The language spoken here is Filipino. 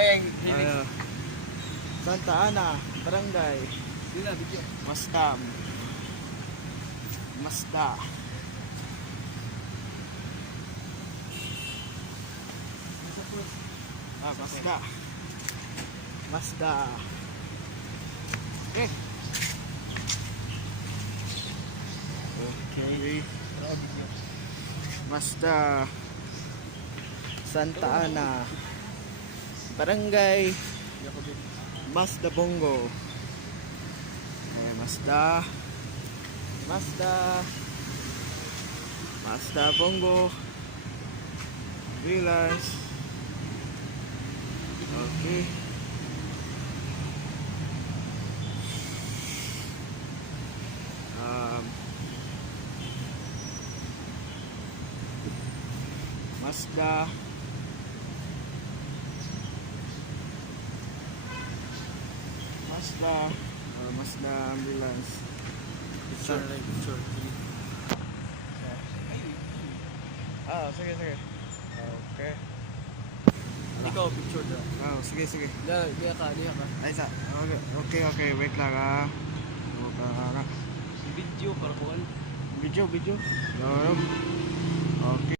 Ay, Santa Ana, Barangay, Sila, video. Mazda. Mazda. Okay. Mazda. Santa Ana, Barangay, Mazda Bongo. Okay, Mazda Bongo. Villas. Okay. Mazda. Mazda ambulance. Picture. Sige. Okay. Ikaw, picture daw. Sige. Diya ka. Ay, okay, wait lang Video, para kuhan. Video. Okay.